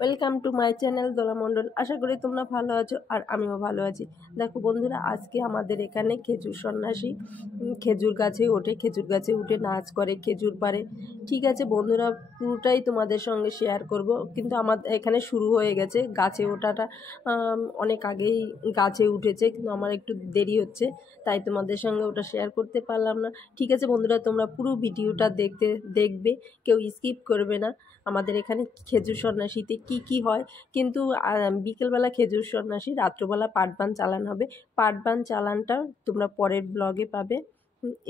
Welcome to my channel দোলা মণ্ডল। আশা করি তোমরা ভালো আছো আর আমিও ভালো আছি। দেখো বন্ধুরা, আজকে আমাদের এখানে খেজুর সন্ন্যাসী খেজুর গাছে ওঠে, খেজুর গাছে উঠে নাচ করে, খেজুর পাড়ে। ঠিক আছে বন্ধুরা, পুরোটাই তোমাদের সঙ্গে শেয়ার করব। কিন্তু আমাদের এখানে শুরু হয়ে গেছে, গাছে ওঠাটা অনেক আগেই গাছে উঠেছে, কিন্তু আমার একটু দেরি হচ্ছে, তাই তোমাদের সঙ্গে ওটা শেয়ার করতে পারলাম না। ঠিক আছে বন্ধুরা, তোমরা পুরো ভিডিওটা দেখবে, কেউ স্কিপ করবে না। আমাদের এখানে খেজুর সন্ন্যাসীতে কি হয়, কিন্তু বিকেলবেলা খেজুর সন্ন্যাসী, রাত্রবেলা পাটবান চালান হবে। পাটবান চালানটা তোমরা পরের ব্লগে পাবে,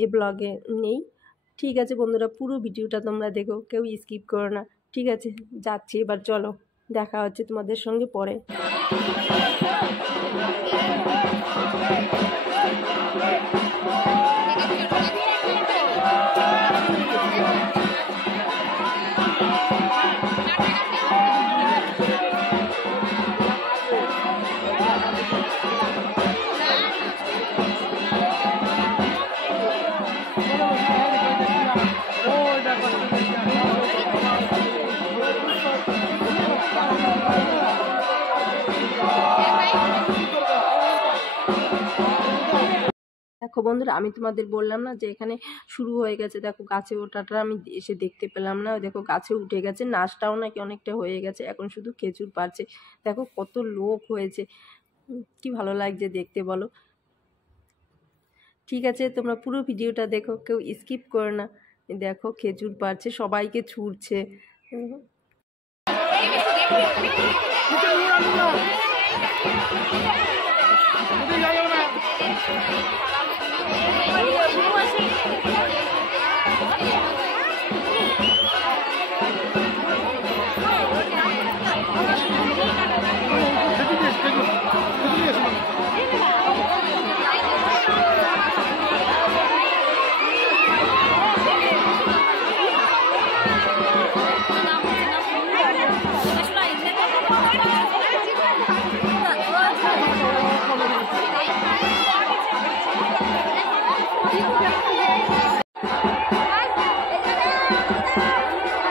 এ ব্লগে নেই। ঠিক আছে বন্ধুরা, পুরো ভিডিওটা তোমরা দেখো, কেউ স্কিপ করো না। ঠিক আছে, যাচ্ছি এবার, চলো দেখা হচ্ছে তোমাদের সঙ্গে পরে। দেখো বন্ধুরা, আমি তোমাদের বললাম না যে এখানে শুরু হয়ে গেছে। দেখো গাছে ওঠাটা আমি এসে দেখতে পেলাম না, দেখো গাছে উঠে গেছে, নাচটাও নাকি অনেকটা হয়ে গেছে, এখন শুধু খেজুর পাড়ছে। দেখো কত লোক হয়েছে, কি ভালো লাগছে দেখতে বলো। ঠিক আছে, তোমরা পুরো ভিডিওটা দেখো, কেউ স্কিপ করো না। দেখো খেজুর পাড়ছে, সবাইকে ছুটছে।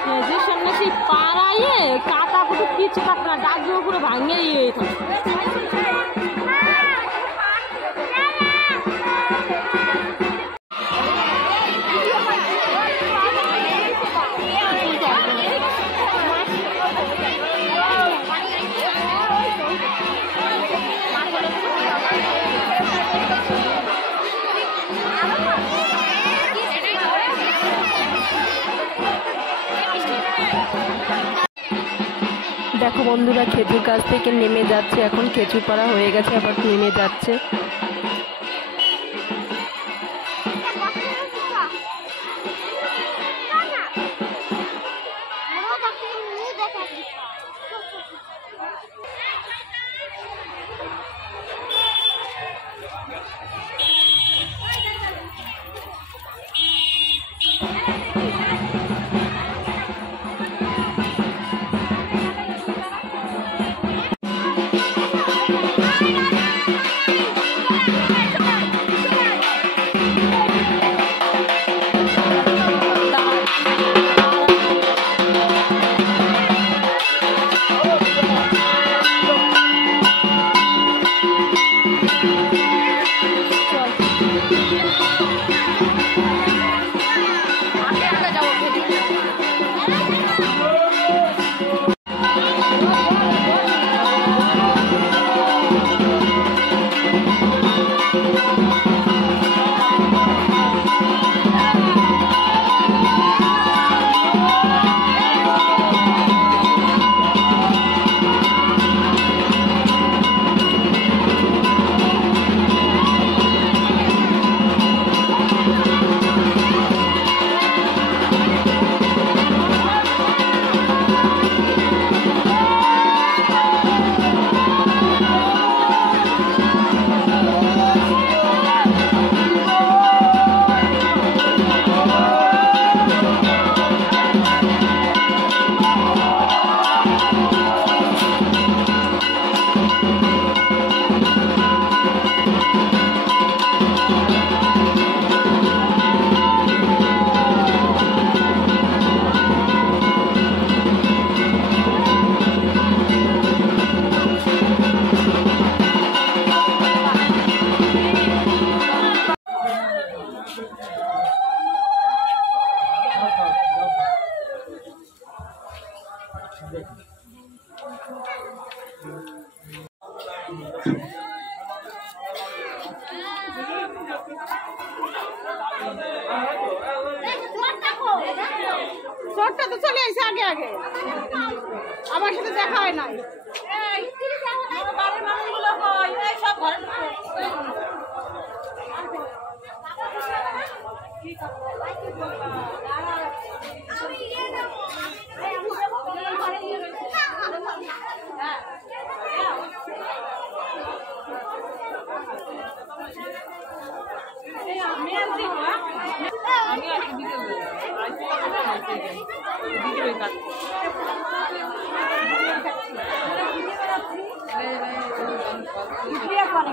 খেজুর সন্ন্যাসী পাড়াইয়ে কাটা পুরো কিছু কাটবে না, ডাকগুলো পুরো ভাঙিয়ে ইয়ে দেখো বন্ধুরা, খেজুর গাছ থেকে নেমে যাচ্ছে, এখন খেজুর পাড়া হয়ে গেছে, আবার নেমে যাচ্ছে। চোরটা তো চলে এসে আগে আগে, আমার সাথে দেখা হয় নাই।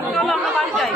চলো আমরা বাড়ি যাই।